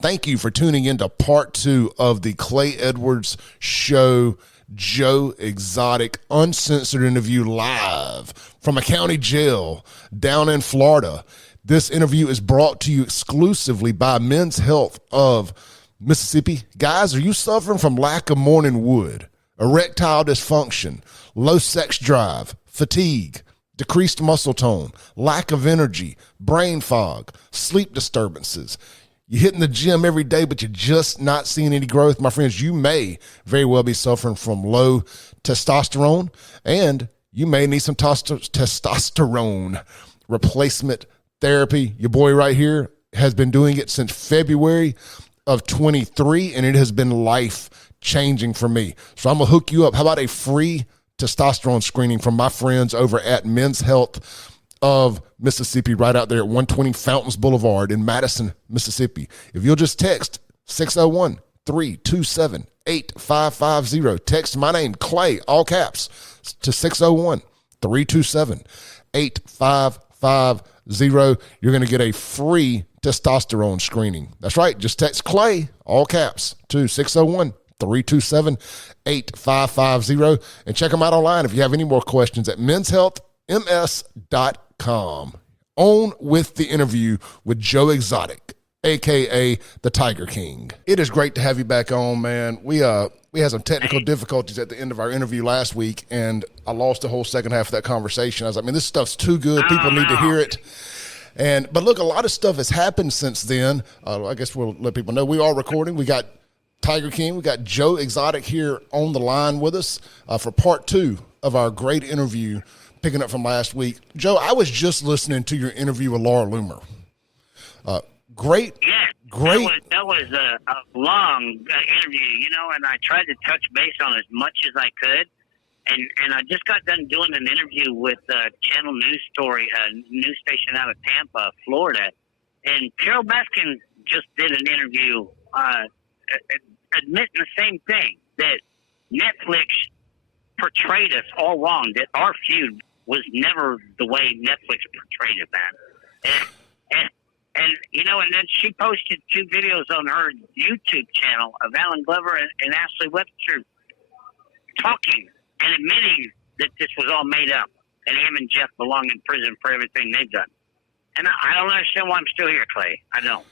Thank you for tuning into part 2 of the Clay Edwards Show, Joe Exotic Uncensored interview live from a county jail down in Florida. This interview is brought to you exclusively by Men's Health of Mississippi. Guys, are you suffering from lack of morning wood, erectile dysfunction, low sex drive, fatigue, decreased muscle tone, lack of energy, brain fog, sleep disturbances? You're hitting the gym every day, but you're just not seeing any growth. My friends, you may very well be suffering from low testosterone, and you may need some testosterone replacement therapy. Your boy right here has been doing it since February of 23, and it has been life-changing for me. So I'm going to hook you up. How about a free testosterone screening from my friends over at Men's Health of Mississippi, right out there at 120 Fountains Boulevard in Madison, Mississippi. If you'll just text 601-327-8550, text my name, Clay, all caps, to 601-327-8550. You're going to get a free testosterone screening. That's right. Just text Clay, all caps, to 601-327-8550, and check them out online if you have any more questions at menshealthms.com. On with the interview with Joe Exotic, a.k.a. the Tiger King. It is great to have you back on, man. We had some technical difficulties at the end of our interview last week, and I lost the whole second half of that conversation. I was like, man, this stuff's too good. People need to hear it. But look, a lot of stuff has happened since then. I guess we'll let people know we are recording. We got Tiger King. We got Joe Exotic here on the line with us for part 2 of our great interview, picking up from last week. Joe, I was just listening to your interview with Laura Loomer. Great. Yeah, that was a long interview, and I tried to touch base on as much as I could. And I just got done doing an interview with Channel News Story, a news station out of Tampa, Florida. And Carol Baskin just did an interview admitting the same thing, that Netflix portrayed us all wrong, that our feud was never the way Netflix portrayed it, man. And then she posted 2 videos on her YouTube channel of Alan Glover and Ashley Webster talking and admitting that this was all made up and him and Jeff belong in prison for everything they've done. And I don't understand why I'm still here, Clay. I don't.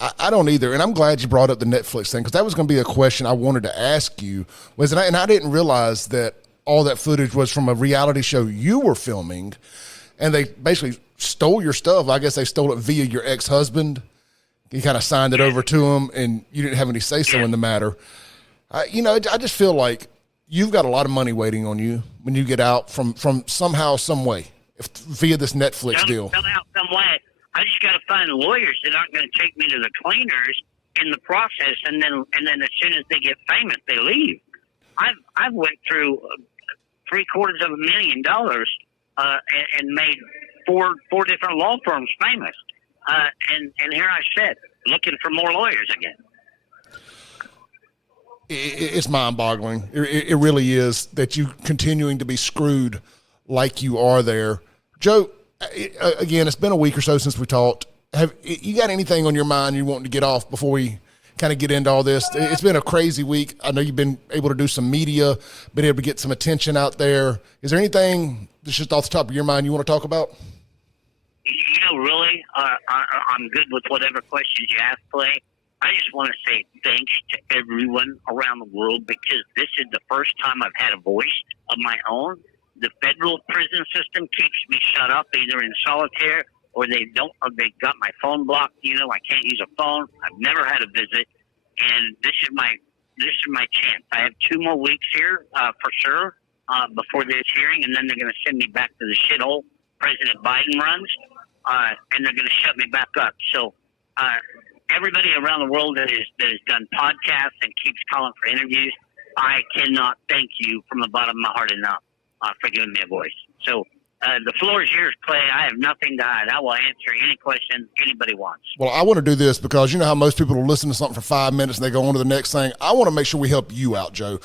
I don't either, and I'm glad you brought up the Netflix thing, because that was going to be a question I wanted to ask you. And I didn't realize that all that footage was from a reality show you were filming, and they basically stole your stuff. I guess they stole it via your ex-husband. You kind of signed it over to him, and you didn't have any say-so in the matter. I just feel like you've got a lot of money waiting on you when you get out from somehow, some way, via this Netflix deal. Somehow, some way. I just got to find lawyers that aren't going to take me to the cleaners in the process, and then as soon as they get famous, they leave. I've went through $750,000 and made four different law firms famous, and here I sit looking for more lawyers again. It's mind-boggling. It really is that you continuing to be screwed like you are there. Joe, again, it's been a week or so since we talked. Have you got anything on your mind you want to get off before we kind of get into all this? It's been a crazy week. I know you've been able to do some media, been able to get some attention out there. Is there anything that's just off the top of your mind you want to talk about? Really, I'm good with whatever questions you ask, Clay. I just want to say thanks to everyone around the world, because this is the first time I've had a voice of my own. The federal prison system keeps me shut up, either in solitaire or they got my phone blocked. I can't use a phone. I've never had a visit, and this is my chance. I have 2 more weeks here for sure before this hearing, and then they're going to send me back to the shithole President Biden runs, and they're going to shut me back up. So everybody around the world that has done podcasts and keeps calling for interviews, I cannot thank you from the bottom of my heart enough for giving me a voice. So the floor is yours, Clay. I have nothing to hide. I will answer any question anybody wants. Well, I want to do this because you know how most people will listen to something for 5 minutes and they go on to the next thing. I want to make sure we help you out, Joe.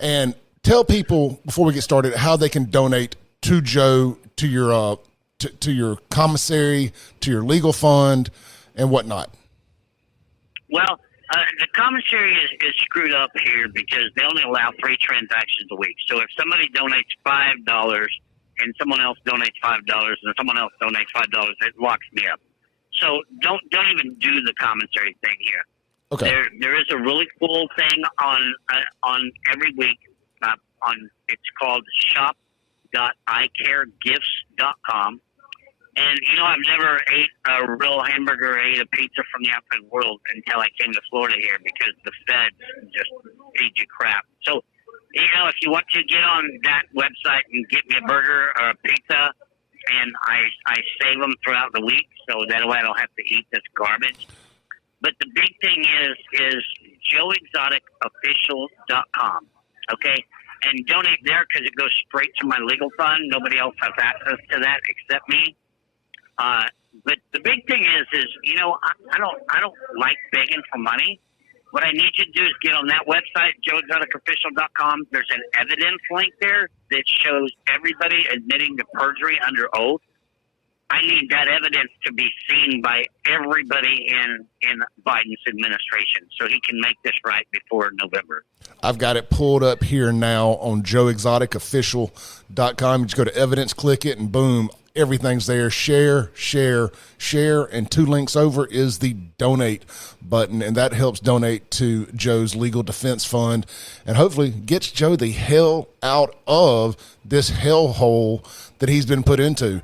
And tell people before we get started how they can donate to Joe, to your commissary, to your legal fund, and whatnot. Well, the commissary is screwed up here because they only allow 3 transactions a week. So if somebody donates $5 and someone else donates $5 and someone else donates $5, it locks me up. So don't even do the commissary thing here. Okay. There is a really cool thing on every week. It's called shop.icaregifts.com. And, I've never ate a real hamburger or ate a pizza from the outside world until I came to Florida here because the feds just feed you crap. So, if you want to get on that website and get me a burger or a pizza, and I save them throughout the week so that way I don't have to eat this garbage. But the big thing is joeexoticofficial.com, okay? And donate there because it goes straight to my legal fund. Nobody else has access to that except me. But the big thing is I don't like begging for money. What I need you to do is get on that website, joeexoticofficial.com. There's an evidence link there that shows everybody admitting to perjury under oath. I need that evidence to be seen by everybody in Biden's administration so he can make this right before November. I've got it pulled up here now on joeexoticofficial.com. You just go to evidence, click it, and boom, everything's there. Share, and 2 links over is the donate button, and that helps donate to Joe's legal defense fund and hopefully gets Joe the hell out of this hellhole that he's been put into.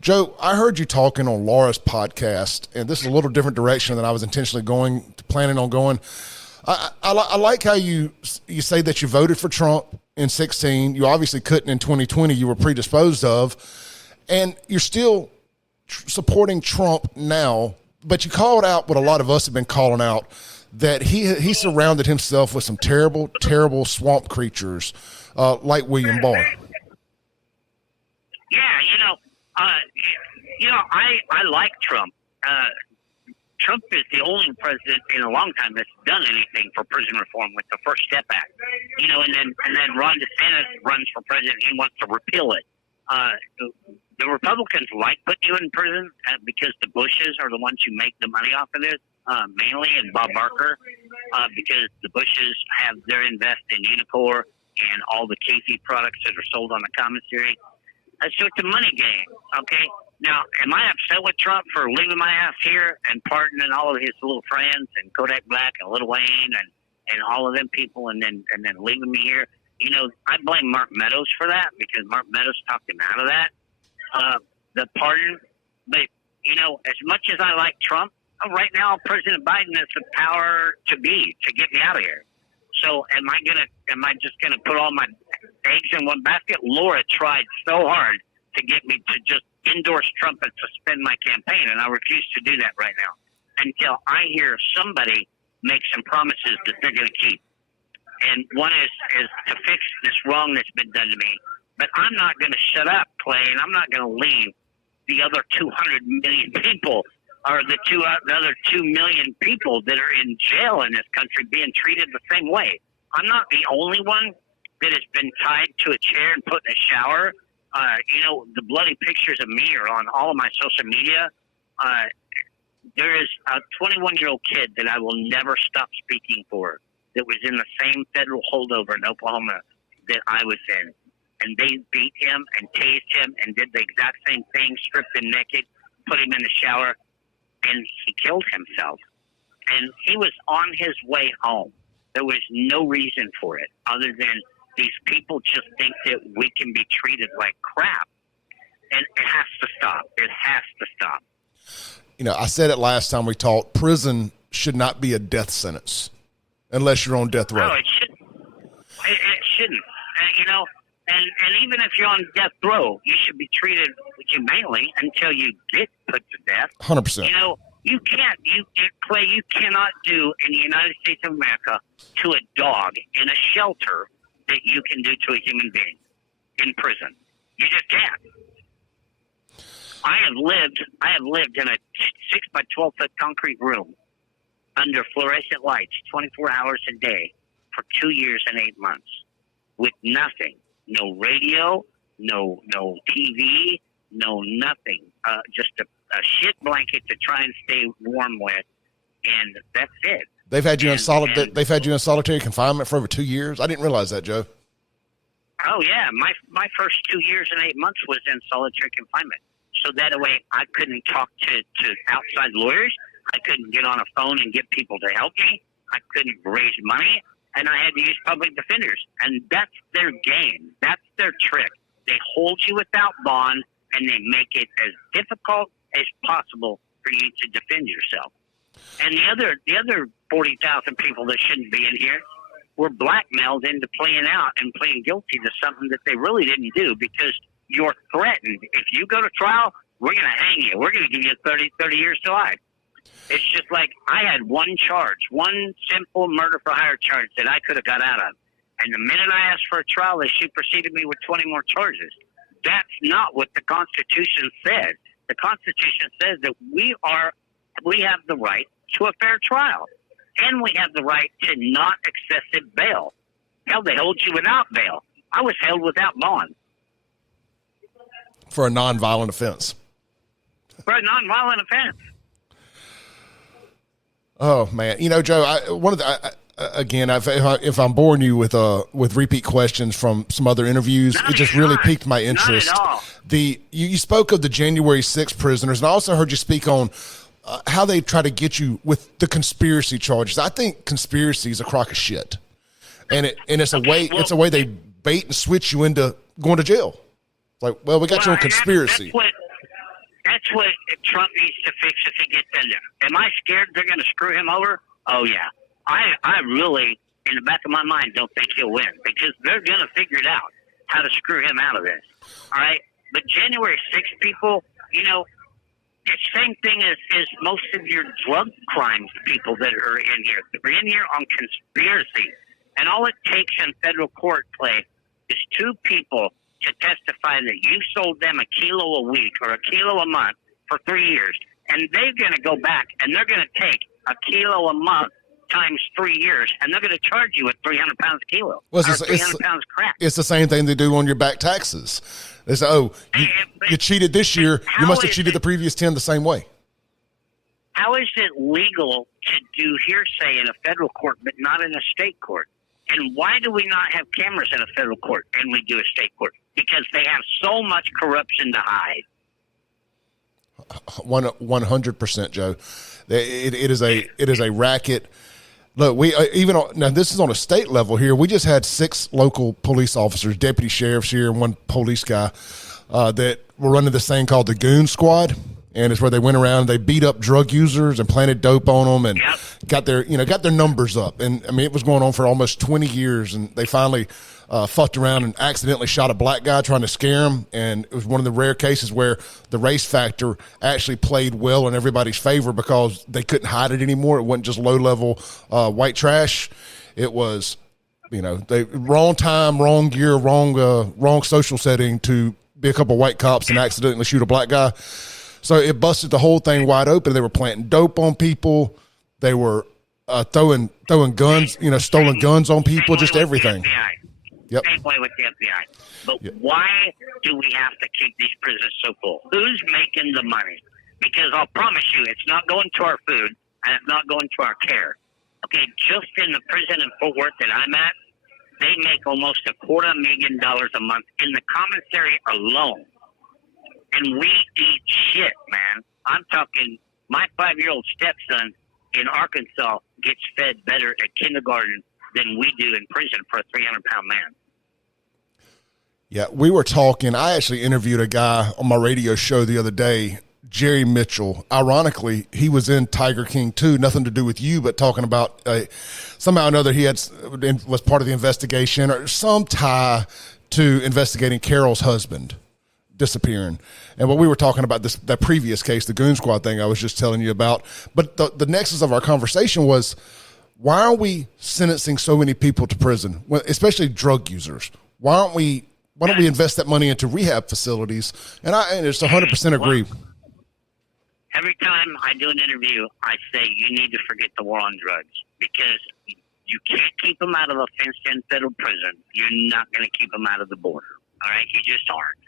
Joe, I heard you talking on Laura's podcast, and this is a little different direction than I was intentionally planning on going. I like how you say that you voted for Trump in 2016. You obviously couldn't in 2020. You were predisposed of, and you're still supporting Trump now. But you called out what a lot of us have been calling out, that he surrounded himself with some terrible, terrible swamp creatures like William Barr. Yeah, I like Trump. Trump is the only president in a long time that's done anything for prison reform with the First Step Act. And then Ron DeSantis runs for president. He wants to repeal it. The Republicans like putting you in prison because the Bushes are the ones who make the money off of this, mainly, and Bob Barker, because the Bushes have their invest in Unicor and all the Casey products that are sold on the commissary. So it's a money game, okay? Now, am I upset with Trump for leaving my ass here and pardoning all of his little friends and Kodak Black and Lil Wayne and all of them people and then leaving me here? I blame Mark Meadows for that because Mark Meadows talked him out of that, the pardon. But, as much as I like Trump, right now President Biden has the power to get me out of here. So am I just gonna put all my eggs in one basket? Laura tried so hard to get me to just endorse Trump and suspend my campaign, and I refuse to do that right now until I hear somebody make some promises that they're going to keep. And one is to fix this wrong that's been done to me. But I'm not going to shut up, Clay, and I'm not going to leave the other 200 million people or the other 2 million people that are in jail in this country being treated the same way. I'm not the only one that has been tied to a chair and put in a shower. The bloody pictures of me are on all of my social media. There is a 21-year-old kid that I will never stop speaking for that was in the same federal holdover in Oklahoma that I was in. And they beat him and tased him and did the exact same thing, stripped him naked, put him in the shower, and he killed himself. And he was on his way home. There was no reason for it other than these people just think that we can be treated like crap. And it has to stop. It has to stop. I said it last time we talked, prison should not be a death sentence unless you're on death row. No, it shouldn't. It shouldn't. And even if you're on death row, you should be treated humanely until you get put to death. 100%. Clay, you cannot do in the United States of America to a dog in a shelter that you can do to a human being in prison. You just can't. I have lived in a 6 by 12 foot concrete room under fluorescent lights 24 hours a day for 2 years and 8 months with nothing. No radio, no TV, no nothing. Just a shit blanket to try and stay warm with, and that's it. They've had you in solitary confinement for over 2 years. I didn't realize that, Joe. Oh yeah, my first 2 years and 8 months was in solitary confinement. So that way I couldn't talk to outside lawyers. I couldn't get on a phone and get people to help me. I couldn't raise money, and I had to use public defenders. And that's their game. That's their trick. They hold you without bond, and they make it as difficult as possible for you to defend yourself. And the other 40,000 people that shouldn't be in here were blackmailed into playing out and pleading guilty to something that they really didn't do, because you're threatened. If you go to trial, we're going to hang you. We're going to give you 30 years to life. It's just like I had one charge, one simple murder for hire charge that I could have got out of. And the minute I asked for a trial, they superseded me with 20 more charges. That's not what the Constitution says. The Constitution says that we have the right to a fair trial, and we have the right to not excessive bail. Hell, they hold you without bail. I was held without bond. For a nonviolent offense. For a nonviolent offense. Oh man, Joe, if I'm boring you with repeat questions from some other interviews, it just really piqued my interest. Not at all. You spoke of the January 6th prisoners, and I also heard you speak on how they try to get you with the conspiracy charges. I think conspiracy is a crock of shit, and it's a way they bait and switch you into going to jail. Like, well, we got you on conspiracy. That's what Trump needs to fix if he gets in there. Am I scared they're going to screw him over? Oh, yeah. I really, in the back of my mind, don't think he'll win, because they're going to figure it out, how to screw him out of this. All right? But January 6th people, the same thing as most of your drug crimes people that are in here. They're in here on conspiracy. And all it takes in federal court play is two people to testify that you sold them a kilo a week or a kilo a month for 3 years. And they're going to go back and they're going to take a kilo a month times 3 years, and they're going to charge you with 300 pounds a kilo. Well, 300 pounds crap. It's the same thing they do on your back taxes. They say, you cheated this year. You must have cheated the previous 10 the same way. How is it legal to do hearsay in a federal court but not in a state court? And why do we not have cameras in a federal court and we do a state court? Because they have so much corruption to hide. 100%, Joe. It is a racket. Look, now this is on a state level here. We just had 6 local police officers, deputy sheriffs here, and one police guy that were running this thing called the Goon Squad, and it's where they went around and they beat up drug users and planted dope on them and got their numbers up. And I mean, it was going on for almost 20 years, and they finally fucked around and accidentally shot a black guy trying to scare him. And it was one of the rare cases where the race factor actually played well in everybody's favor, because they couldn't hide it anymore. It wasn't just low-level white trash. It was, wrong time, wrong year, wrong social setting to be a couple white cops and accidentally shoot a black guy. So it busted the whole thing wide open. They were planting dope on people. They were throwing guns, stolen guns on people, just everything. Yep. Same way with the FBI. But why do we have to keep these prisons so full? Who's making the money? Because I'll promise you, it's not going to our food, and it's not going to our care. Okay, just in the prison in Fort Worth that I'm at, they make almost $250,000 a month in the commissary alone. And we eat shit, man. I'm talking, my 5-year-old stepson in Arkansas gets fed better at kindergarten than we do in prison for a 300-pound man. Yeah, we were talking. I actually interviewed a guy on my radio show the other day, Jerry Mitchell. Ironically, he was in Tiger King 2, nothing to do with you, but talking about somehow or another he was part of the investigation or some tie to investigating Carol's husband disappearing. And what we were talking about, that previous case, the Goon Squad thing I was just telling you about. But the nexus of our conversation was, why are we sentencing so many people to prison, especially drug users? Why don't we invest that money into rehab facilities? And it's 100% agree. Well, every time I do an interview, I say you need to forget the war on drugs, because you can't keep them out of a fenced-in federal prison. You're not going to keep them out of the border. All right, you just aren't.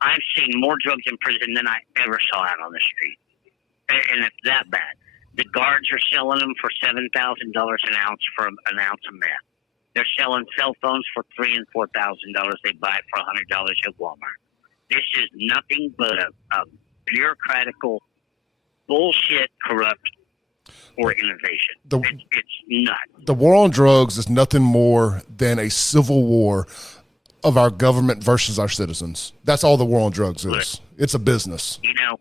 I've seen more drugs in prison than I ever saw out on the street, and it's that bad. The guards are selling them for $7,000 an ounce for an ounce of meth. They're selling cell phones for $3,000 and $4,000. They buy it for $100 at Walmart. This is nothing but a bureaucratical, bullshit, corrupt organization. It's nuts. The war on drugs is nothing more than a civil war of our government versus our citizens. That's all the war on drugs is. It's a business. You know,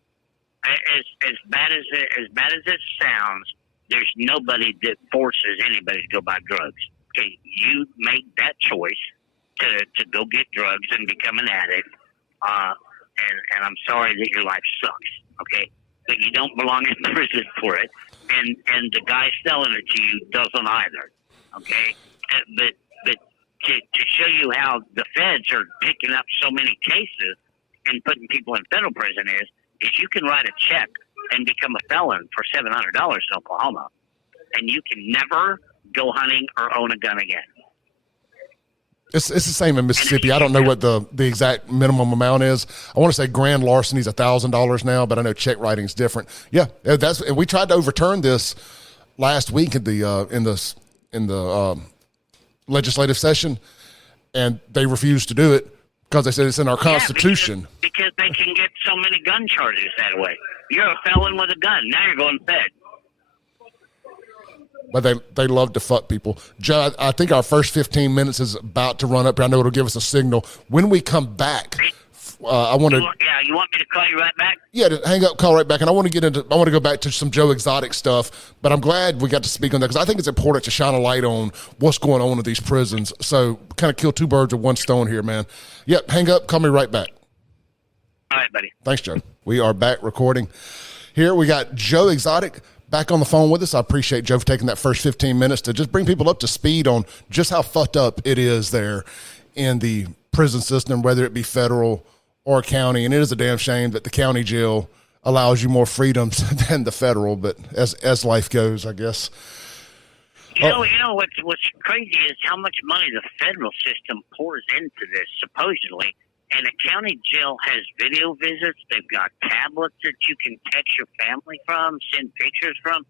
as bad as it sounds, there's nobody that forces anybody to go buy drugs. Okay, you make that choice to go get drugs and become an addict, and I'm sorry that your life sucks. Okay, but you don't belong in prison for it, and the guy selling it to you doesn't either. Okay, but to show you how the feds are picking up so many cases and putting people in federal prison is you can write a check and become a felon for $700 in Oklahoma, and you can never go hunting or own a gun again. It's the same in Mississippi. I don't know what the exact minimum amount is. I want to say grand larceny is $1,000 now, but I know check writing is different. Yeah, and we tried to overturn this last week in the legislative session, and they refused to do it because they said it's in our Constitution. Because they can get so many gun charges that way. You're a felon with a gun. Now you're going fed. But they love to fuck people. Joe, I think our first 15 minutes is about to run up. I know it'll give us a signal. When we come back, I want to... Yeah, you want me to call you right back? Yeah, to hang up, call right back. And I want to go back to some Joe Exotic stuff. But I'm glad we got to speak on that because I think it's important to shine a light on what's going on in these prisons. So kind of kill two birds with one stone here, man. Yep, hang up, call me right back. All right, buddy. Thanks, Joe. We are back recording. Here we got Joe Exotic back on the phone with us. I appreciate Joe for taking that first 15 minutes to just bring people up to speed on just how fucked up it is there in the prison system, whether it be federal or county. And it is a damn shame that the county jail allows you more freedoms than the federal, but as life goes, I guess. You know what's crazy is how much money the federal system pours into this, supposedly. And a county jail has video visits. They've got tablets that you can text your family from, send pictures from.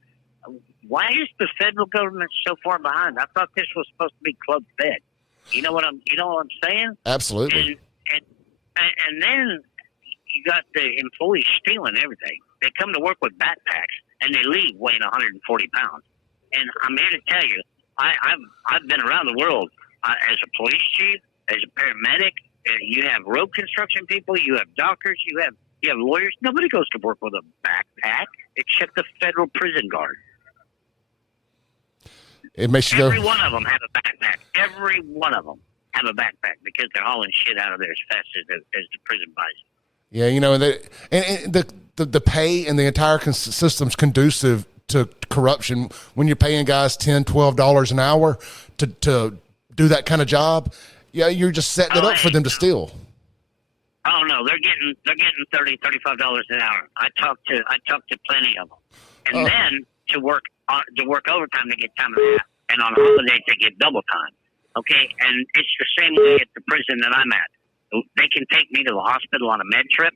Why is the federal government so far behind? I thought this was supposed to be club fed. You know what I'm saying? Absolutely. And then you got the employees stealing everything. They come to work with backpacks and they leave weighing 140 pounds. And I'm here to tell you, I've been around the world as a police chief, as a paramedic. You have road construction people, you have doctors, you have lawyers. Nobody goes to work with a backpack except the federal prison guard. It makes you Every one of them have a backpack. Every one of them have a backpack because they're hauling shit out of there as fast as the prison buys. Yeah, and the pay and the entire system's conducive to corruption. When you're paying guys $10, $12 an hour to do that kind of job, yeah, you're just setting it up for them to steal. Oh no, they're getting $30, $35 an hour. I talked to plenty of them, and then to work overtime they get time and a half, and on holidays they get double time. Okay, and it's the same way at the prison that I'm at. They can take me to the hospital on a med trip,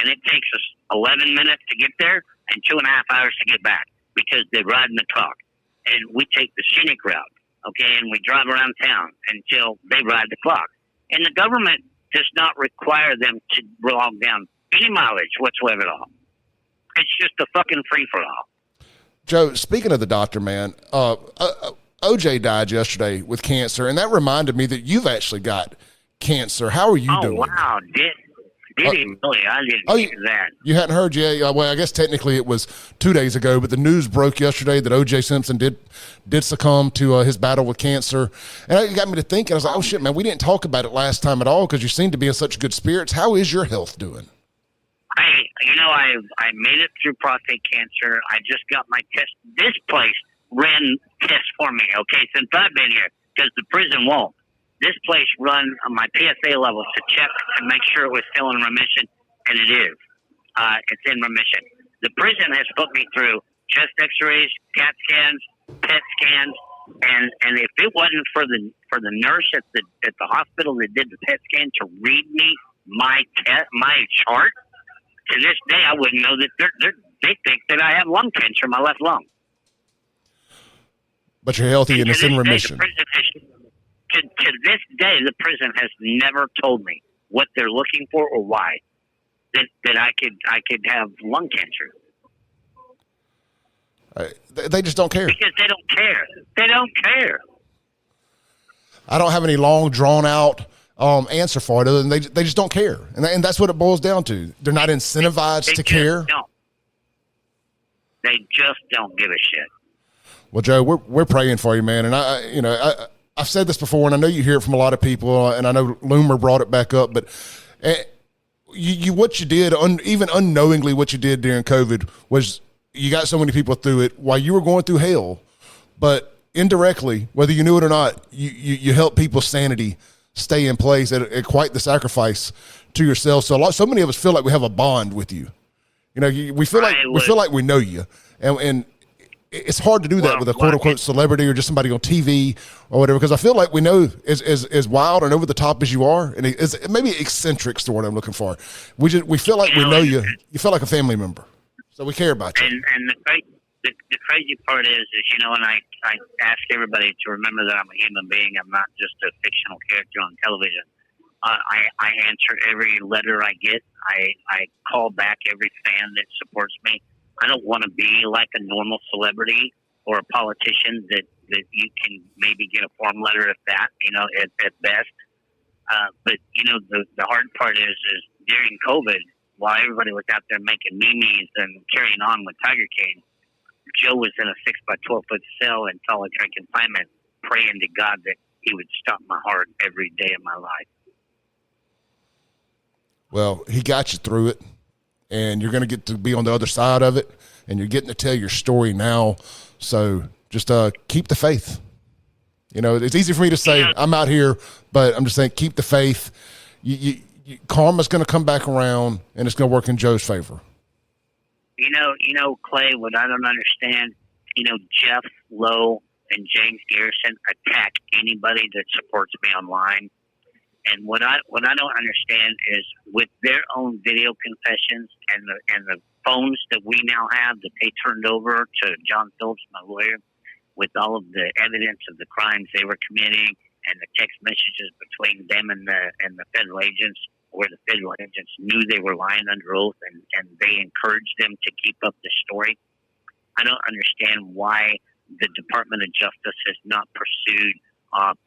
and it takes us 11 minutes to get there and 2.5 hours to get back because they're riding the clock, and we take the scenic route. Okay, and we drive around town until they ride the clock. And the government does not require them to log down any mileage whatsoever at all. It's just a fucking free-for-all. Joe, speaking of the doctor, man, OJ died yesterday with cancer, and that reminded me that you've actually got cancer. How are you doing? Oh, wow. Did he really? I didn't hear that. You hadn't heard yet? Well, I guess technically it was 2 days ago, but the news broke yesterday that O.J. Simpson did succumb to his battle with cancer. And it got me to thinking, I was like, oh, shit, man, we didn't talk about it last time at all because you seem to be in such good spirits. How is your health doing? I made it through prostate cancer. I just got my test. This place ran tests for me, okay, since I've been here because the prison won't. This place run my PSA levels to check and make sure it was still in remission, and it is. It's in remission. The prison has put me through chest X-rays, CAT scans, PET scans, and if it wasn't for the nurse at the hospital that did the PET scan to read me my chart, to this day I wouldn't know that they think that I have lung cancer in my left lung. but you're healthy and it's in To remission. this day, the prison has never told me what they're looking for or why that I could have lung cancer. They just don't care. Because they don't care. They don't care. I don't have any long, drawn-out answer for it, other than they just don't care. And that's what it boils down to. They're not incentivized to care. Don't. They just don't give a shit. Well, Joe, we're praying for you, man. And I've said this before, and I know you hear it from a lot of people, and I know Loomer brought it back up, but what you did, even unknowingly what you did during COVID was you got so many people through it while you were going through hell, but indirectly, whether you knew it or not, you helped people's sanity stay in place at quite the sacrifice to yourself. So many of us feel like we have a bond with you. We feel like we know you, and it's hard to do that with a quote unquote celebrity or just somebody on TV or whatever. Because I feel like we know as wild and over the top as you are, and maybe eccentric's the word I'm looking for. We feel like we know you. You feel like a family member, so we care about you. And the crazy part is and I ask everybody to remember that I'm a human being. I'm not just a fictional character on television. I answer every letter I get. I call back every fan that supports me. I don't want to be like a normal celebrity or a politician that you can maybe get a form letter at that, at best. But the hard part is during COVID, while everybody was out there making memes and carrying on with Tiger King, Joe was in a 6x12 foot cell in solitary confinement, praying to God that he would stop my heart every day of my life. Well, he got you through it, and you're going to get to be on the other side of it, and you're getting to tell your story now. So just keep the faith. It's easy for me to say I'm out here, but I'm just saying keep the faith. Karma's going to come back around, and it's going to work in Joe's favor. Clay, what I don't understand, Jeff Lowe and James Garrison attack anybody that supports me online. And what I don't understand is with their own video confessions and the phones that we now have that they turned over to John Phillips, my lawyer, with all of the evidence of the crimes they were committing and the text messages between them and the federal agents, where the federal agents knew they were lying under oath and they encouraged them to keep up the story. I don't understand why the Department of Justice has not pursued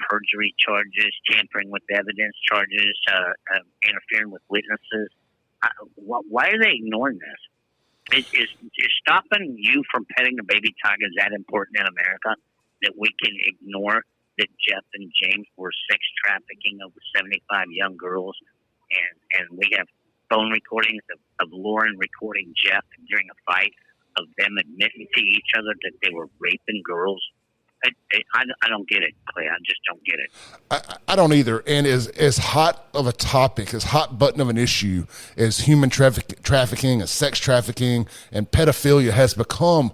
perjury charges, tampering with evidence charges, interfering with witnesses. Why are they ignoring this? Is stopping you from petting a baby tiger that important in America that we can ignore that Jeff and James were sex trafficking over 75 young girls, and we have phone recordings of Lauren recording Jeff during a fight of them admitting to each other that they were raping girls? I don't get it, Clay. I just don't get it. I don't either. And as hot of a topic, as hot button of an issue as human trafficking, as sex trafficking, and pedophilia has become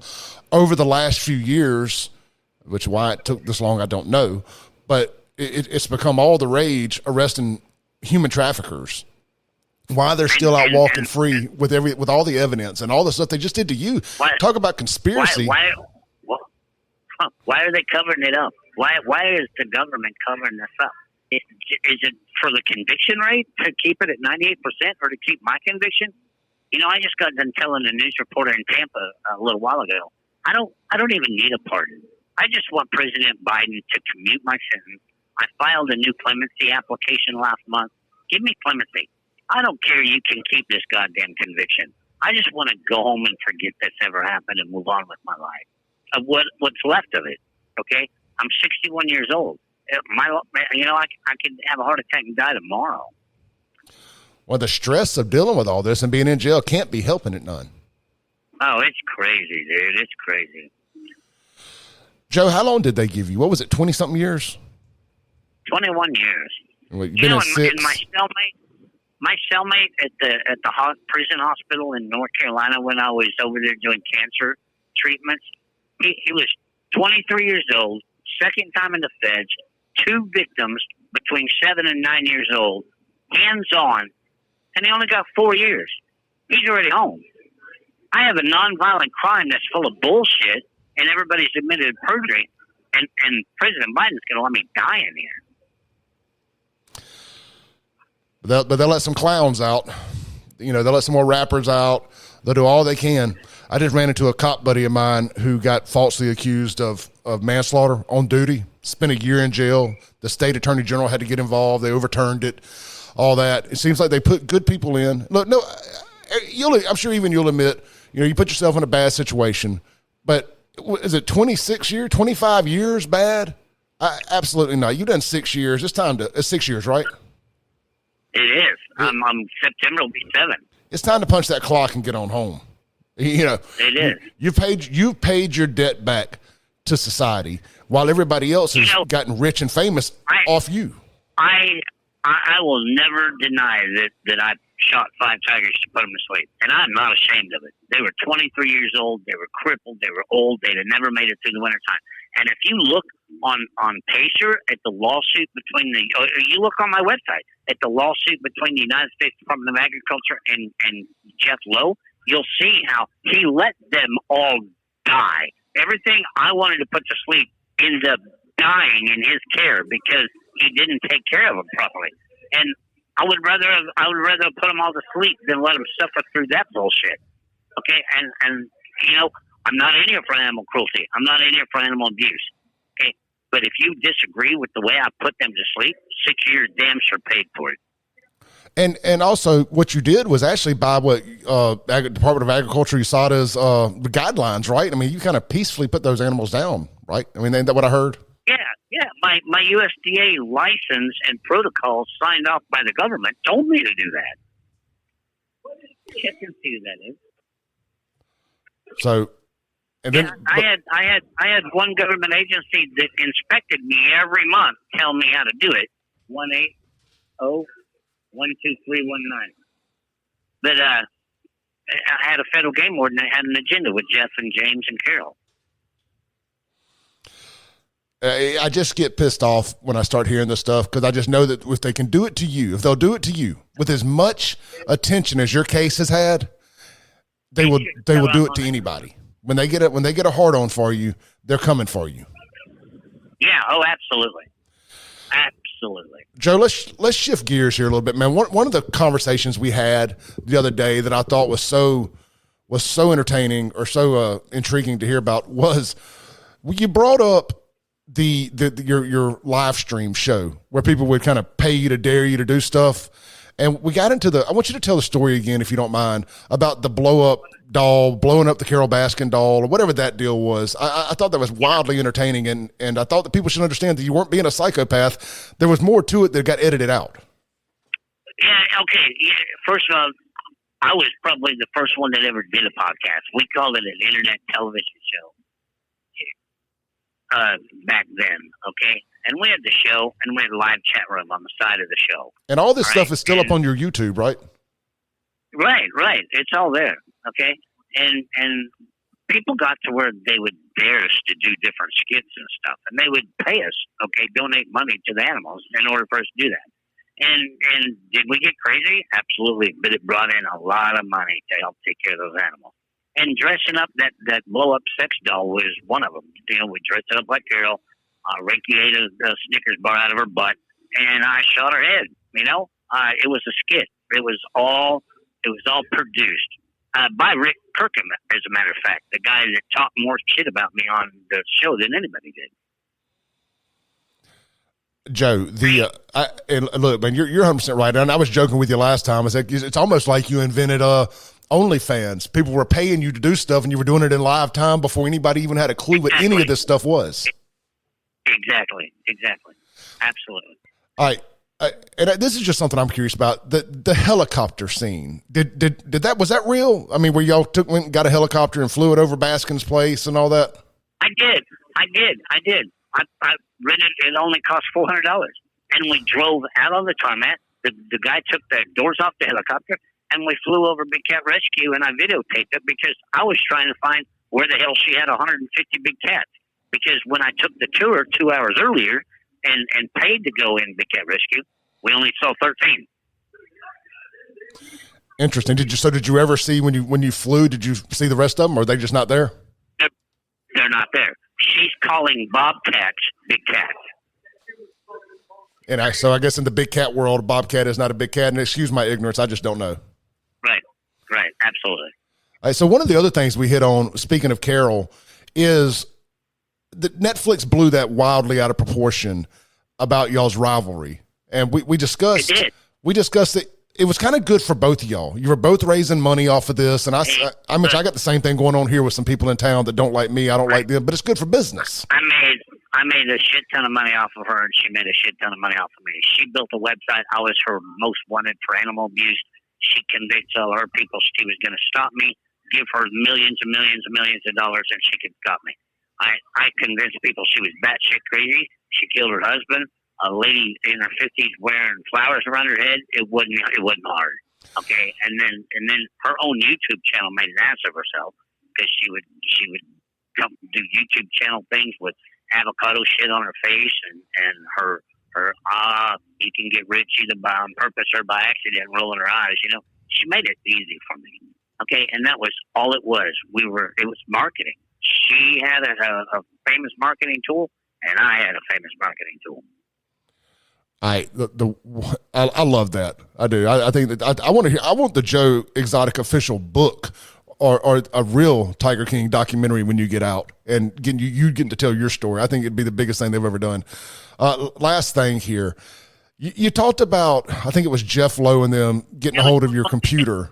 over the last few years, which why it took this long, I don't know. But it's become all the rage arresting human traffickers. Why they're still out walking free with all the evidence and all the stuff they just did to you. Talk about conspiracy. Why are they covering it up? Why is the government covering this up? Is it for the conviction rate to keep it at 98% or to keep my conviction? I just got done telling a news reporter in Tampa a little while ago, I don't even need a pardon. I just want President Biden to commute my sentence. I filed a new clemency application last month. Give me clemency. I don't care. You can keep this goddamn conviction. I just want to go home and forget this ever happened and move on with my life. Of what's left of it, okay? I'm 61 years old. I could have a heart attack and die tomorrow. Well, the stress of dealing with all this and being in jail can't be helping it none. Oh, it's crazy, dude. It's crazy. Joe, how long did they give you? What was it, 20-something years? 21 years. Well, you've been in 6. And my cellmate at the prison hospital in North Carolina when I was over there doing cancer treatments, he was 23 years old, second time in the feds, 2 victims between 7 and 9 years old, hands-on, and he only got 4 years. He's already home. I have a nonviolent crime that's full of bullshit, and everybody's admitted perjury. and President Biden's going to let me die in here. But they'll let some clowns out. They'll let some more rappers out. They'll do all they can. I just ran into a cop buddy of mine who got falsely accused of manslaughter on duty, spent a year in jail. The state attorney general had to get involved. They overturned it, all that. It seems like they put good people in. Look, no, I'm sure even you'll admit, you put yourself in a bad situation, but is it 26 years, 25 years bad? Absolutely not. You've done 6 years. It's 6 years, right? It is. September will be 7. It's time to punch that clock and get on home. It is. You've paid your debt back to society while everybody else has gotten rich and famous off you. I will never deny that I shot 5 tigers to put them to sleep, and I'm not ashamed of it. They were 23 years old. They were crippled. They were old. They'd have never made it through the wintertime. And if you look on Pacer at the lawsuit between or you look on my website at the lawsuit between the United States Department of Agriculture and Jeff Lowe, you'll see how he let them all die. Everything I wanted to put to sleep ended up dying in his care because he didn't take care of them properly. And I would rather put them all to sleep than let them suffer through that bullshit. Okay, and I'm not in here for animal cruelty. I'm not in here for animal abuse. Okay, but if you disagree with the way I put them to sleep, 6 years damn sure paid for it. And also, what you did was actually by what Department of Agriculture, USADA's the guidelines, right? I mean, you kind of peacefully put those animals down, right? I mean, ain't that what I heard? Yeah. My USDA license and protocols signed off by the government told me to do that. Check and see who that is. So, and then I had one government agency that inspected me every month, tell me how to do it. 180-12319. But I had a federal game warden that had an agenda with Jeff and James and Carol. I just get pissed off when I start hearing this stuff because I just know that if they can do it to you, if they'll do it to you with as much attention as your case has had, they will do it to anybody. When they get a hard on for you, they're coming for you. Yeah. Oh, absolutely. Absolutely. Joe, let's shift gears here a little bit, man. One of the conversations we had the other day that I thought was so entertaining or so intriguing to hear about was you brought up your live stream show where people would kind of pay you to dare you to do stuff. And we got into I want you to tell the story again, if you don't mind, about the blow up doll, blowing up the Carol Baskin doll or whatever that deal was. I thought that was wildly entertaining. And I thought that people should understand that you weren't being a psychopath. There was more to it that got edited out. Yeah. Okay. Yeah. First of all, I was probably the first one that ever did a podcast. We called it an internet television show. Back then, okay? And we had the show, and we had a live chat room on the side of the show. And all this stuff is still up on your YouTube, right? Right. It's all there, okay? And people got to where they would dare us to do different skits and stuff, and they would pay us, okay, donate money to the animals in order for us to do that. And did we get crazy? Absolutely, but it brought in a lot of money to help take care of those animals. And dressing up that blow-up sex doll was one of them. We dressed it up like Carol. Reiki ate a Snickers bar out of her butt, and I shot her head. It was a skit. It was all produced by Rick Kirkham, as a matter of fact, the guy that talked more shit about me on the show than anybody did. Joe, and look, man, you're 100% right. And I was joking with you last time. I said it's almost like you invented OnlyFans. People were paying you to do stuff, and you were doing it in live time before anybody even had a clue what any of this stuff was. Exactly. Absolutely. All right. And this is just something I'm curious about. The helicopter scene. Was that real? I mean, where y'all went and got a helicopter and flew it over Baskin's place and all that? I did. I rented it. Only cost $400, and we drove out on the tarmac. The guy took the doors off the helicopter, and we flew over Big Cat Rescue, and I videotaped it because I was trying to find where the hell she had 150 big cats. Because when I took the tour 2 hours earlier and paid to go in Big Cat Rescue, we only saw 13. Interesting. Did you ever see when you flew? Did you see the rest of them, or are they just not there? They're not there. she's calling bobcats big cats. And so I guess in the big cat world, a bobcat is not a big cat. And excuse my ignorance, I just don't know. Right, absolutely. All right, so one of the other things we hit on, speaking of Carol, is that Netflix blew that wildly out of proportion about y'all's rivalry. And we discussed that it was kind of good for both of y'all. You were both raising money off of this. And I got the same thing going on here with some people in town that don't like me. I don't like them, but it's good for business. I made a shit ton of money off of her, and she made a shit ton of money off of me. She built a website. I was her most wanted for animal abuse. She convinced all her people she was going to stop me, give her millions and millions and millions of dollars, and she could stop me. I convinced people she was batshit crazy. She killed her husband. A lady in her 50s wearing flowers around her head. It wasn't hard. Okay, and then her own YouTube channel made an ass of herself because she would come do YouTube channel things with avocado shit on her face and her you can get rich either by on purpose or by accident, rolling her eyes. You know, she made it easy for me. Okay, and that was all it was. It was marketing. She had a famous marketing tool, and I had a famous marketing tool. I love that. I do. I think that I want the Joe Exotic official book or a real Tiger King documentary when you get out and you getting to tell your story. I think it'd be the biggest thing they've ever done. Last thing here. You talked about, I think it was Jeff Lowe and them getting a hold of your computer.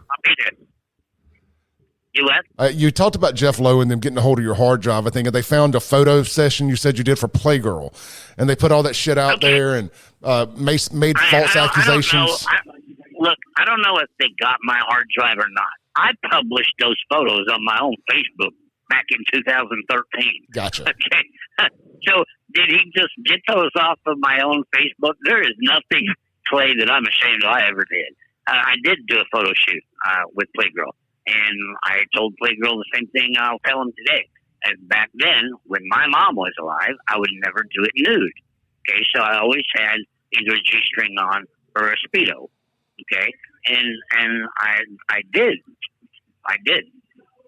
You what? You talked about Jeff Lowe and them getting a hold of your hard drive, I think, and they found a photo session you said you did for Playgirl, and they put all that shit out there and made false accusations. I don't know if they got my hard drive or not. I published those photos on my own Facebook back in 2013. Gotcha. Okay. So did he just get those off of my own Facebook? There is nothing, Clay, that I'm ashamed of I ever did. I did do a photo shoot with Playgirl, and I told Playgirl the same thing I'll tell him today. And back then, when my mom was alive, I would never do it nude. Okay, so I always had either a G-string on or a Speedo. Okay, and I did.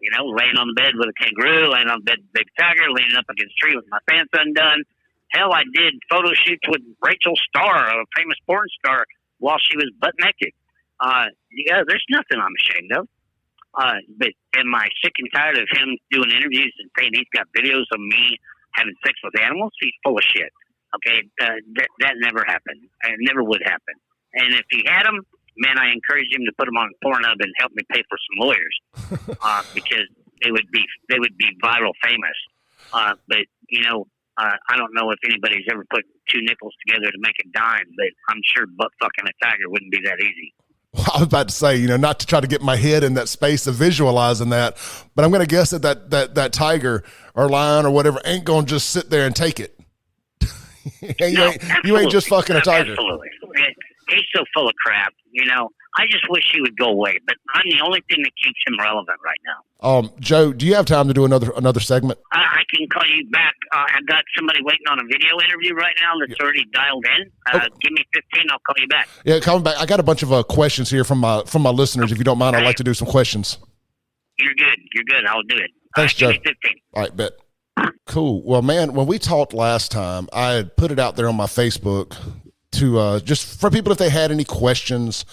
You know, laying on the bed with a kangaroo, laying on the bed with a big tiger, leaning up against a tree with my pants undone. Hell, I did photo shoots with Rachel Starr, a famous porn star, while she was butt naked. Yeah, there's nothing I'm ashamed of. But am I sick and tired of him doing interviews and saying he's got videos of me having sex with animals? He's full of shit. Okay, that never happened. It never would happen. And if he had them, man, I encourage him to put them on Pornhub and help me pay for some lawyers because they would be viral famous. But you know, I don't know if anybody's ever put two nickels together to make a dime, but I'm sure butt fucking a tiger wouldn't be that easy. Well, I was about to say, you know, not to try to get my head in that space of visualizing that, but I'm going to guess that tiger or lion or whatever ain't going to just sit there and take it. You ain't just fucking a tiger. Absolutely. He's so full of crap, you know. I just wish he would go away, but I'm the only thing that keeps him relevant right now. Joe, do you have time to do another segment? I can call you back. I've got somebody waiting on a video interview right now that's already dialed in. Give me 15, I'll call you back. Yeah, call me back. I got a bunch of questions here from my listeners. If you don't mind, I'd like to do some questions. You're good. I'll do it. Thanks, Joe. Give me 15. All right, bet. Cool. Well, man, when we talked last time, I had put it out there on my Facebook to just for people if they had any questions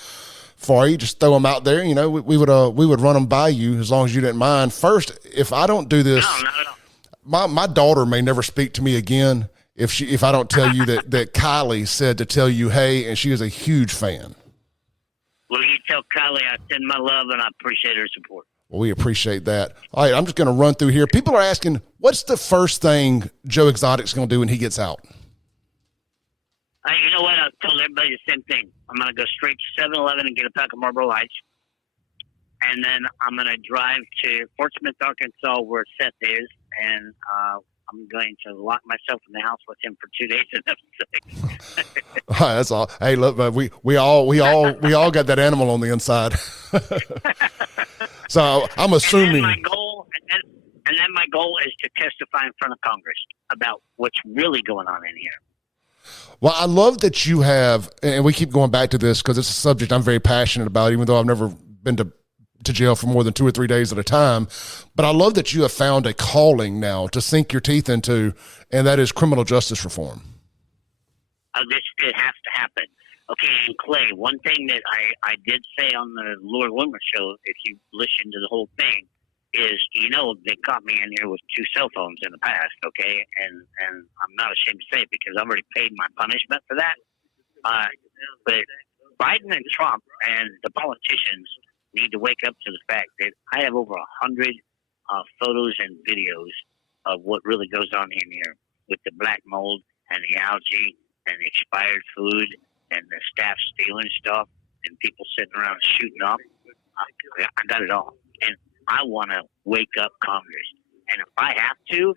for you, just throw them out there. You know, we would run them by you as long as you didn't mind. First, if I don't do this, no. my daughter may never speak to me again if I don't tell you that Kylie said to tell you hey, and she is a huge fan. Well, you tell Kylie I send my love and I appreciate her support. Well, we appreciate that. All right, I'm just going to run through here. People are asking, what's the first thing Joe Exotic's going to do when he gets out? You know what? I told everybody the same thing. I'm going to go straight to 7-Eleven and get a pack of Marlboro Lights. And then I'm going to drive to Fort Smith, Arkansas, where Seth is. And I'm going to lock myself in the house with him for 2 days and have sex. That's all. Hey, look, we all got that animal on the inside. So I'm assuming. And then my goal is to testify in front of Congress about what's really going on in here. Well, I love that you have, and we keep going back to this because it's a subject I'm very passionate about, even though I've never been to to jail for more than 2 or 3 days at a time. But I love that you have found a calling now to sink your teeth into, and that is criminal justice reform. It has to happen. Okay, and Clay, one thing that I did say on the Lord Wilmer show, if you listen to the whole thing, is, they caught me in here with 2 cell phones in the past, okay? And I'm not ashamed to say it because I've already paid my punishment for that. But Biden and Trump and the politicians need to wake up to the fact that I have over 100 photos and videos of what really goes on in here with the black mold and the algae and the expired food and the staff stealing stuff and people sitting around shooting up. I got it all. And I want to wake up Congress. And if I have to,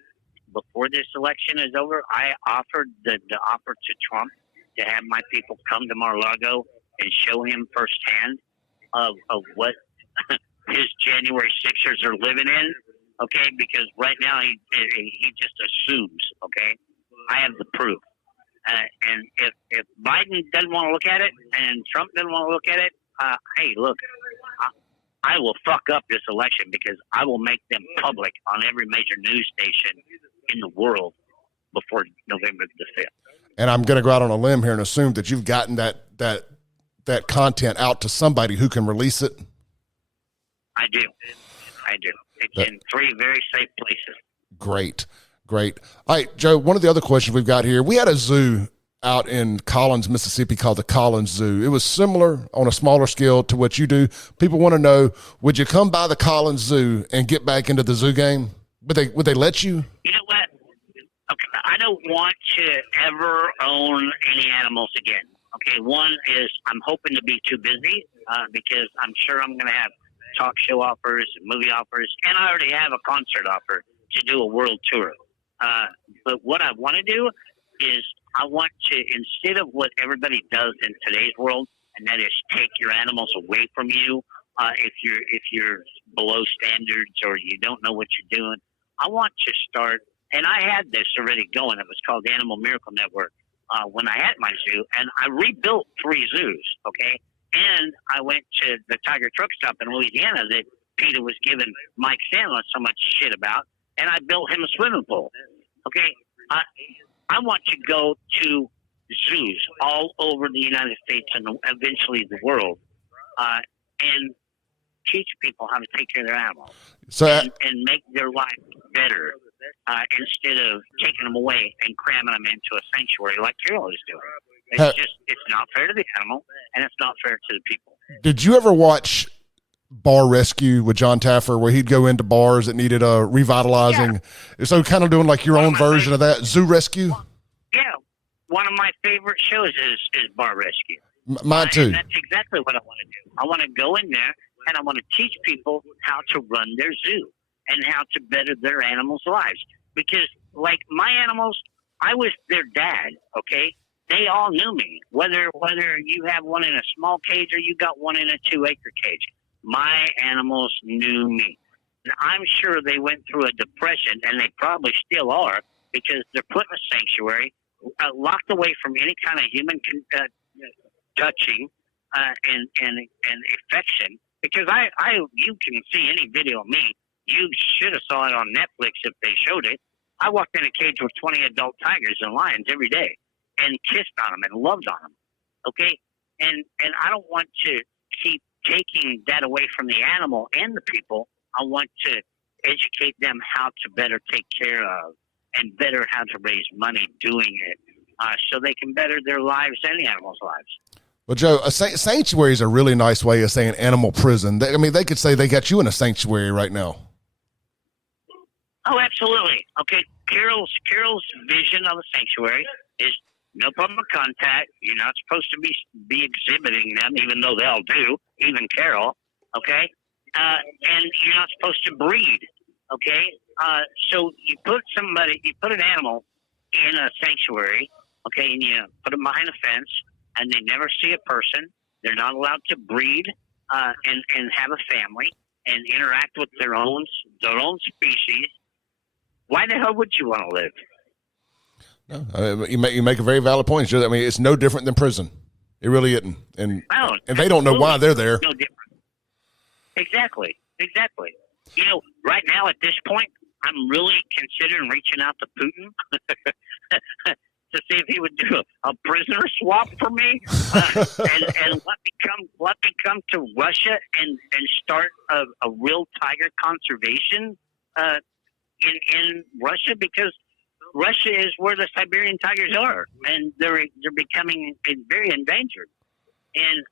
before this election is over, I offered the offer to Trump to have my people come to Mar-a-Lago and show him firsthand of what his January 6ers are living in, okay? Because right now he just assumes, okay? I have the proof. And if Biden doesn't want to look at it and Trump doesn't want to look at it, hey, look, I will fuck up this election because I will make them public on every major news station in the world before November the 5th. And I'm going to go out on a limb here and assume that you've gotten that content out to somebody who can release it. I do. It's in 3 very safe places. Great. All right, Joe, one of the other questions we've got here, we had a zoo out in Collins, Mississippi called the Collins Zoo. It was similar on a smaller scale to what you do. People want to know, would you come by the Collins Zoo and get back into the zoo game? Would they let you? You know what? Okay, I don't want to ever own any animals again. Okay, one is I'm hoping to be too busy because I'm sure I'm going to have talk show offers, movie offers, and I already have a concert offer to do a world tour. But what I want to do is I want to, instead of what everybody does in today's world, and that is take your animals away from you if you're below standards or you don't know what you're doing. I want to start, and I had this already going. It was called the Animal Miracle Network when I had my zoo, and I rebuilt 3 zoos, okay? And I went to the Tiger Truck Stop in Louisiana that Peter was giving Mike Sandler so much shit about, and I built him a swimming pool, okay? I want to go to zoos all over the United States and eventually the world and teach people how to take care of their animals and make their life better instead of taking them away and cramming them into a sanctuary like Carol is doing. It's not fair to the animal, and it's not fair to the people. Did you ever watch Bar Rescue with John Taffer, where he'd go into bars that needed revitalizing? Yeah. So kind of doing like your own version of that, Zoo Rescue? Yeah. One of my favorite shows is Bar Rescue. Mine too. And that's exactly what I want to do. I want to go in there and I want to teach people how to run their zoo and how to better their animals' lives. Because like my animals, I was their dad, okay? They all knew me, whether you have one in a small cage or you got one in a 2-acre cage. My animals knew me. And I'm sure they went through a depression, and they probably still are, because they're put in a sanctuary, locked away from any kind of human touching and affection. Because you can see any video of me. You should have saw it on Netflix if they showed it. I walked in a cage with 20 adult tigers and lions every day and kissed on them and loved on them. Okay? And I don't want to keep taking that away from the animal and the people. I want to educate them how to better take care of and better how to raise money doing it so they can better their lives and the animals' lives. Well, Joe, a sanctuary is a really nice way of saying animal prison. They could say they got you in a sanctuary right now. Oh, absolutely. Okay, Carol's vision of a sanctuary is no public contact. You're not supposed to be exhibiting them, even though they all do, even Carol, okay? And you're not supposed to breed, okay? So you put an animal in a sanctuary, okay, and you put them behind a fence, and they never see a person. They're not allowed to breed and have a family and interact with their own species. Why the hell would you want to live? No, you make a very valid point, Joe. I mean, it's no different than prison. It really isn't, and they don't know why they're there. No different. Exactly. You know, right now at this point, I'm really considering reaching out to Putin to see if he would do a prisoner swap for me, and let me come to Russia and start a real tiger conservation in Russia, because Russia is where the Siberian tigers are, and they're becoming very endangered. And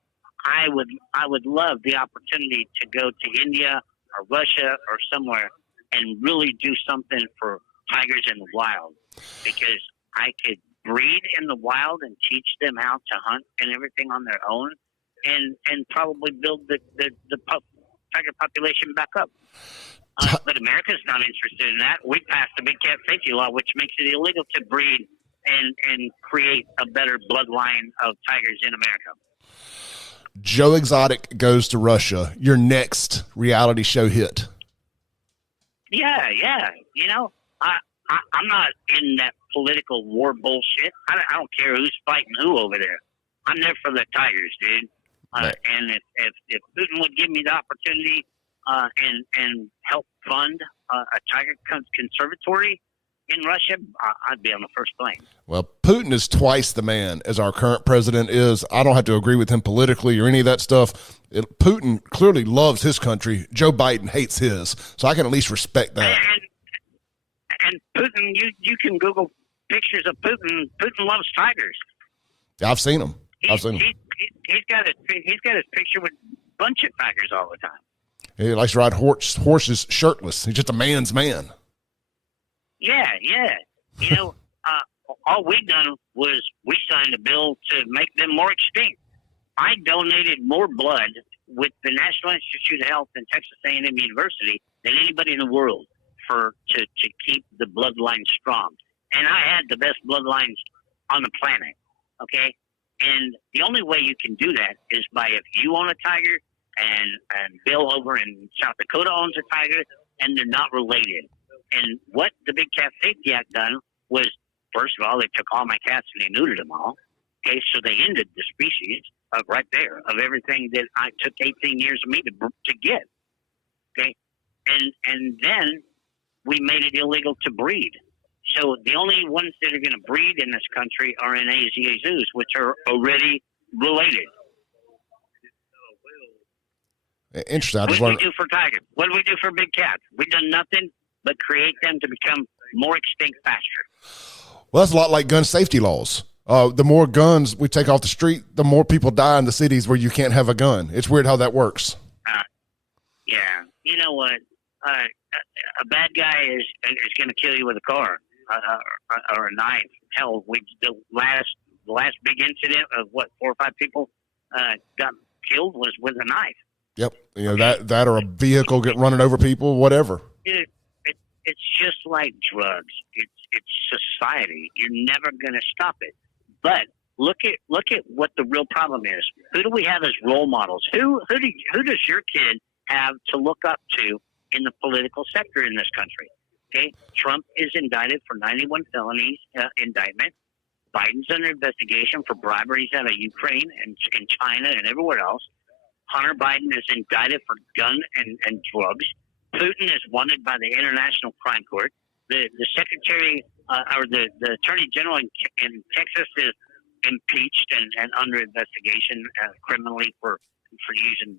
I would love the opportunity to go to India or Russia or somewhere and really do something for tigers in the wild, because I could breed in the wild and teach them how to hunt and everything on their own, and probably build the tiger population back up. But America's not interested in that. We passed the big cat safety law, which makes it illegal to breed and create a better bloodline of tigers in America. Joe Exotic goes to Russia. Your next reality show hit. Yeah. You know, I'm not in that political war bullshit. I don't care who's fighting who over there. I'm there for the tigers, dude. And if Putin would give me the opportunity and help fund a tiger conservatory in Russia, I'd be on the first plane. Well, Putin is twice the man as our current president is. I don't have to agree with him politically or any of that stuff. Putin clearly loves his country. Joe Biden hates his. So I can at least respect that. And Putin, you can Google pictures of Putin. Putin loves tigers. I've seen him. He's got his picture with a bunch of tigers all the time. He likes to ride horses shirtless. He's just a man's man. Yeah. You know, all we done was we signed a bill to make them more extinct. I donated more blood with the National Institute of Health and Texas A&M University than anybody in the world to keep the bloodline strong. And I had the best bloodlines on the planet, okay? And the only way you can do that is by if you own a tiger and Bill over in South Dakota owns a tiger, and they're not related. And what the Big Cat Safety Act done was, first of all, they took all my cats and they neutered them all. Okay, so they ended the species right there of everything that I took 18 years of me to get. Okay, and then we made it illegal to breed. So the only ones that are going to breed in this country are in AZA zoos, which are already related. Interesting. What do we do for tigers? What do we do for big cats? We've done nothing but create them to become more extinct faster. Well, that's a lot like gun safety laws. The more guns we take off the street, the more people die in the cities where you can't have a gun. It's weird how that works. Yeah. You know what? A bad guy is going to kill you with a car or a knife. Hell, the last big incident of 4 or 5 people got killed was with a knife. Yep. You know, that or a vehicle running over people, whatever. It's just like drugs. It's society. You're never going to stop it. But look at what the real problem is. Who do we have as role models? Who does your kid have to look up to in the political sector in this country? Okay, Trump is indicted for 91 felonies indictment. Biden's under investigation for briberies out of Ukraine and China and everywhere else. Hunter Biden is indicted for gun and drugs. Putin is wanted by the International Crime Court. The secretary or the attorney general in Texas is impeached and under investigation criminally for using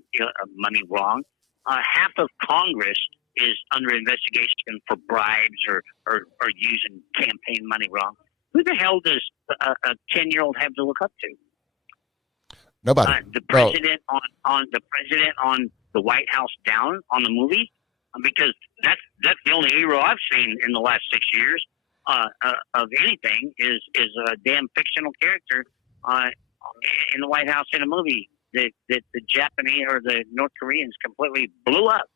money wrong. Half of Congress is under investigation for bribes or using campaign money wrong. Who the hell does a 10-year-old have to look up to? Nobody. The president on the White House Down on the movie, because that's the only hero I've seen in the last 6 years of anything is a damn fictional character in the White House in a movie that the Japanese or the North Koreans completely blew up.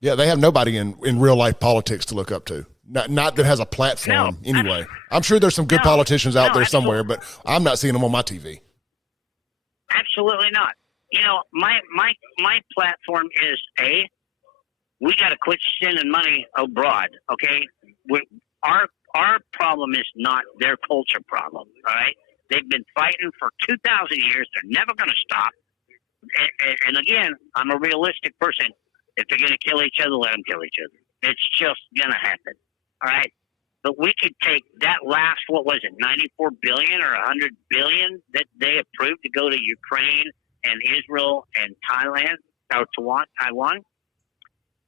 Yeah, they have nobody in real life politics to look up to. Not that has a platform anyway. I'm sure there's some good politicians out there somewhere, but I'm not seeing them on my TV. Absolutely not. You know, my platform is we got to quit sending money abroad. Okay, our problem is not their culture problem. All right, they've been fighting for 2,000 years. They're never going to stop. And again, I'm a realistic person. If they're going to kill each other, let them kill each other. It's just going to happen. All right. But we could take that last, what was it, 94 billion or 100 billion that they approved to go to Ukraine and Israel and Thailand or Taiwan.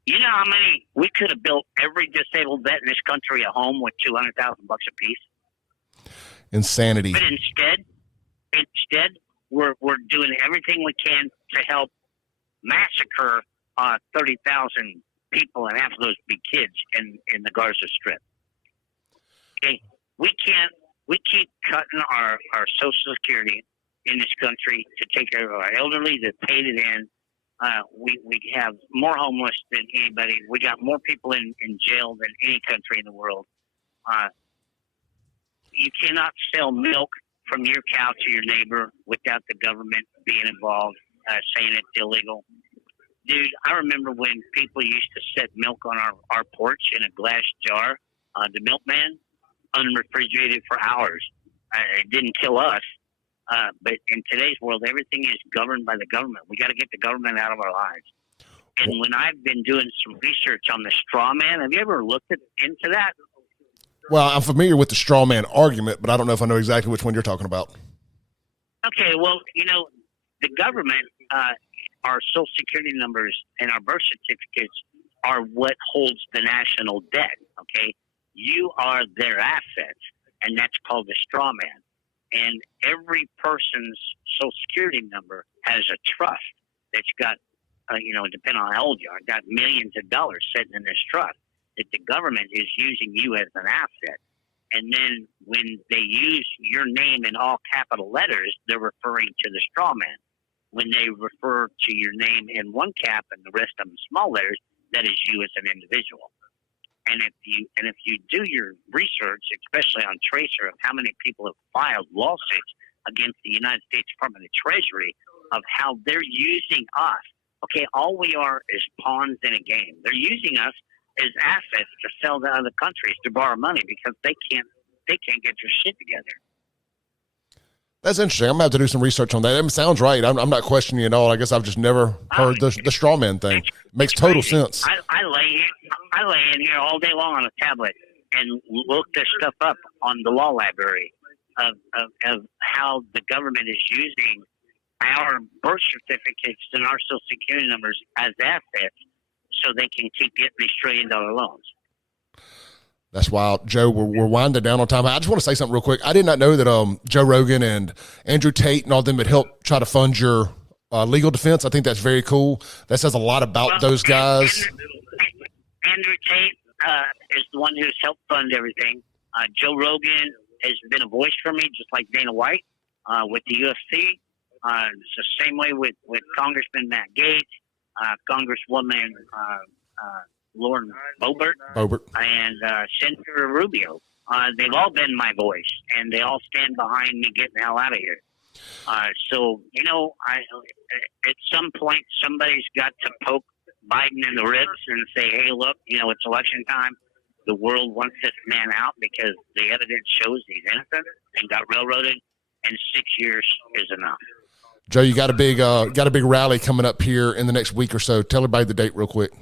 You know how many we could have built every disabled vet in this country a home with $200,000 a piece. Insanity. But instead, we're doing everything we can to help massacre 30,000 people, and half of those be kids in the Gaza Strip. Okay, we keep cutting our Social Security in this country to take care of our elderly that paid it in. We have more homeless than anybody. We got more people in jail than any country in the world. You cannot sell milk from your cow to your neighbor without the government being involved, saying it's illegal. Dude, I remember when people used to set milk on our porch in a glass jar. The milkman, unrefrigerated for hours. It didn't kill us. But in today's world, everything is governed by the government. We got to get the government out of our lives. And when I've been doing some research on the straw man, have you ever looked into that? Well, I'm familiar with the straw man argument, but I don't know if I know exactly which one you're talking about. Okay, well, the government, our Social Security numbers and our birth certificates are what holds the national debt, okay? You are their assets, and that's called the straw man. And every person's Social Security number has a trust that's got, depending on how old you are, got millions of dollars sitting in this trust that the government is using you as an asset. And then when they use your name in all capital letters, they're referring to the straw man. When they refer to your name in one cap and the rest of them small letters, that is you as an individual. And if you do your research, especially on Tracer, of how many people have filed lawsuits against the United States Department of Treasury of how they're using us, okay, all we are is pawns in a game. They're using us as assets to sell to other countries to borrow money because they can't get their shit together. That's interesting. I'm going to have to do some research on that. It sounds right. I'm not questioning it at all. I guess I've just never heard the straw man thing. Makes total sense. I lay in here all day long on a tablet and look this stuff up on the law library of how the government is using our birth certificates and our Social Security numbers as assets so they can keep getting these trillion-dollar loans. That's wild. Joe, we're winding down on time. I just want to say something real quick. I did not know that Joe Rogan and Andrew Tate and all them had helped try to fund your legal defense. I think that's very cool. That says a lot about those guys. Andrew Tate is the one who's helped fund everything. Joe Rogan has been a voice for me, just like Dana White with the UFC. It's the same way with Congressman Matt Gaetz, Congresswoman Lauren Boebert, and Senator Rubio. They've all been my voice, and they all stand behind me getting the hell out of here. So, at some point, somebody's got to poke Biden in the ribs and say, hey, look, it's election time. The world wants this man out because the evidence shows he's innocent and got railroaded, and 6 years is enough. Joe, you got a big rally coming up here in the next week or so. Tell everybody the date real quick.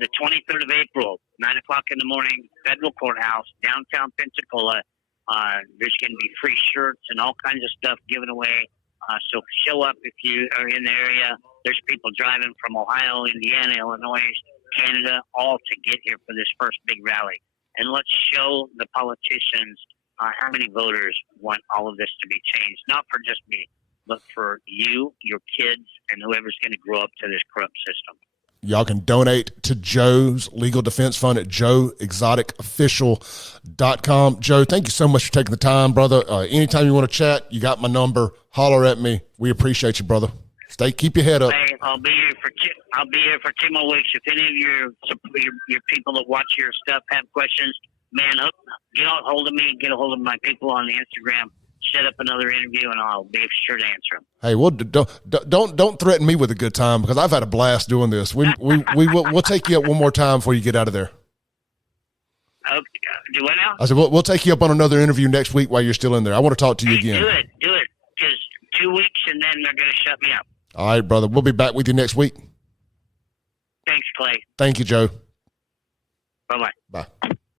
The 23rd of April, 9 o'clock in the morning, Federal Courthouse, downtown Pensacola. There's going to be free shirts and all kinds of stuff given away. So show up if you are in the area. There's people driving from Ohio, Indiana, Illinois, Canada, all to get here for this first big rally. And let's show the politicians how many voters want all of this to be changed, not for just me, but for you, your kids, and whoever's going to grow up to this corrupt system. Y'all can donate to Joe's Legal Defense Fund at joeexoticofficial.com. Joe, thank you so much for taking the time, brother. Anytime you want to chat, you got my number. Holler at me. We appreciate you, brother. Keep your head up. Hey, I'll be here for 2 more weeks. If any of your people that watch your stuff have questions, man, get a hold of me. Get a hold of my people on the Instagram. Set up another interview, and I'll be sure to answer them. Hey, well, don't threaten me with a good time because I've had a blast doing this. We'll take you up one more time before you get out of there. Okay, do what now? I said we'll take you up on another interview next week while you're still in there. I want to talk to you again. Do it, because 2 weeks, and then they're going to shut me up. All right, brother. We'll be back with you next week. Thanks, Clay. Thank you, Joe. Bye-bye. Bye.